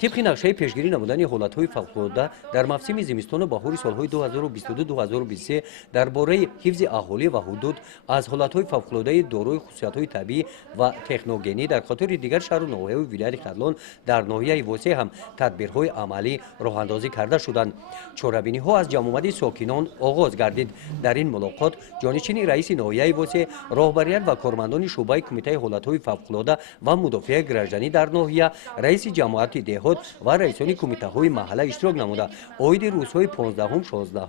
طبق نقشه پیشگیری نمودن حالت‌های فوق‌العاده در موسم زمستان و بهار سال‌های 2022-2023 درباره حفظ اهالی و حدود از حالت‌های فوق‌العاده دارای خصوصیت‌های طبیعی و تکنوگنی در خاطر دیگر شهر و نواحی ولایت خرلان در ناحیه واسع هم تدبیرهای عملی راه‌اندازی کرده شدند. چاره‌بینی‌ها از جمع آمد ساکنان آغاز گردید. در این ملاقات جانشین رئیس ناحیه واسع، راهبریان و کارمندان شعبه کمیته حالت‌های فوق‌العاده و مدافع گرجانی در ناحیه، رئیس جماعت دهات و رئیسان کمیته‌های محله اشتراک نموده عاید روزهای 15 16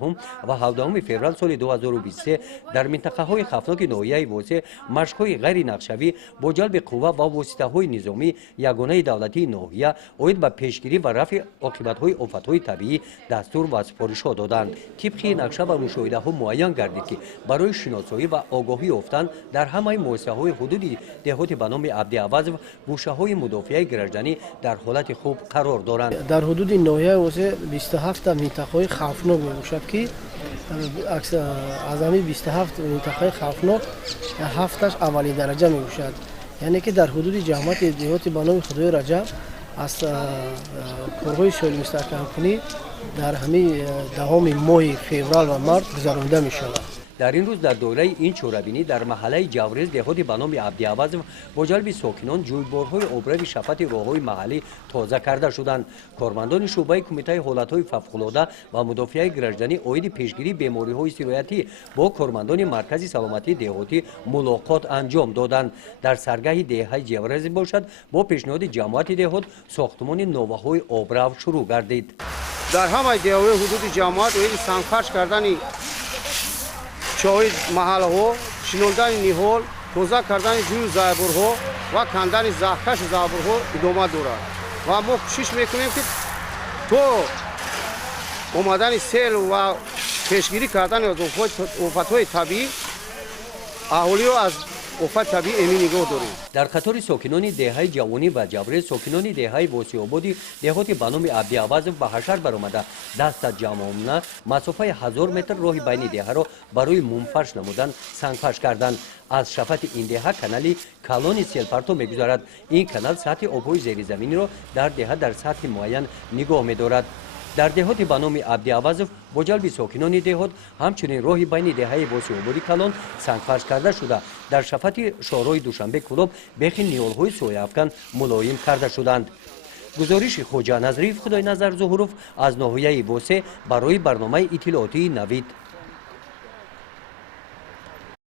و 17 فوریه سال 2023 در منطقه‌های خفناک ناحیه واسع مشق‌های غیر نقشه‌ای با جلب قوه و واسطه‌های نظامی یگانه دولتی ناحیه عاید به پیشگیری و رفع عاقبت‌های آفت‌های طبیعی دستور و سفارش‌ها دادند. طبق نقشه و مشاهده‌ها معین گردید که برای شناسایی و آگاهی یافتن در همه مؤسسه‌های حدودی دهات به نام عبدالعوض گوشه‌های مدافع گرجانی در حالت خوب قرار دارند. در حدود ناحیه واسع 27 منطقه خوفناک میباشد که از همین 27 منطقه خوفناک 7 اولی درجه میباشد، یعنی که در حدود جماعت دهات به نام خدای رجب از کارهای سال مستحکم کنی در همین دهم ماه فوریه و مارس گذرانده میشود. در این روز در دوره این چوره‌بینی در محله جورز دهات به نام عبدالعوض با جلب ساکنان جویبارهای آبروی شفت راه‌های محلی تازه کرده شدند. کارمندان شعبه کمیته حالت‌های فوق‌العاده و مدافع گرجانی عاید پیشگیری بیماری‌های سرایتی با کارمندان مرکز سلامتی دهاتی ملاقات انجام دادند. در سرگاه دهه جورز باشد با پیشنهاد جماعت دهات ساختمان نوهای آبرو شروع گردید. در همه دهه‌های حدود جماعت عاید سنگفرش کردن چای محل ها، شنوندن نهال، توزیع کردن جوی زایبر ها و کندن زخکش زایبر ها ادامه دارد و ما کوشش میکنیم که تو اومدن سیل و پیشگیری کردن از آفت‌های طبیعی اهالی رو از آفت طبیعی امین نگاه داریم. در خطر ساکنان دهه جوانی و جبره ساکنان دهه واسع آبادی دهات به نام عبدالعوض به حشر برآمده دست جمع آمده مسافه 1000 متر راه بین دهه را برای منفرش نمودن سنگفرش کردند. از شفت این دهه کانال کلان سیلپرتو میگذارد. این کانال سطح آبهای زیر زمینی را در دهه در سطح معین نگاه می‌دارد. در دهات به نام عبدالعوض با جلب ساکنان دهات همچنین راه بین دهه واسع آبادی کلان سنگفرش کرده شده. در شفت شارای دوشنبه کلوب بیخی نیال‌های سایه افکن ملایم کرده شدند. گزارش خوجا نظری خدای نظر ظهورов از ناحیه واسع برای برنامه اطلاعاتی نوید.